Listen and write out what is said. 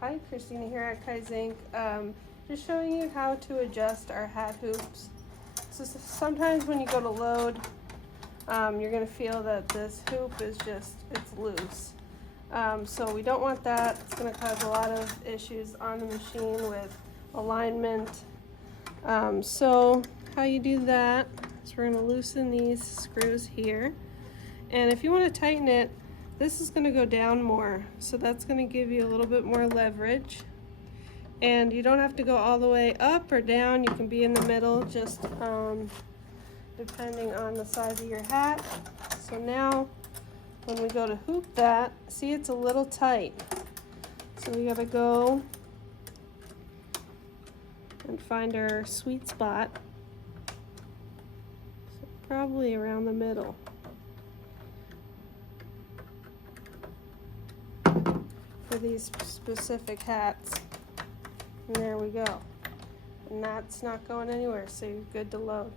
Hi, Christina here at Kaizink. Just showing you how to adjust our hat hoops. So sometimes when you go to load, you're going to feel that this hoop is it's loose. So we don't want that. It's going to cause a lot of issues on the machine with alignment. So how you do that is we're going to loosen these screws here. And if you want to tighten it, this is going to go down more, so that's going to give you a little bit more leverage. And you don't have to go all the way up or down. You can be in the middle, just depending on the size of your hat. So now when we go to hoop that, see, it's a little tight, so we got to go and find our sweet spot. So probably around the middle. For these specific hats, and there we go, and that's not going anywhere, so you're good to load.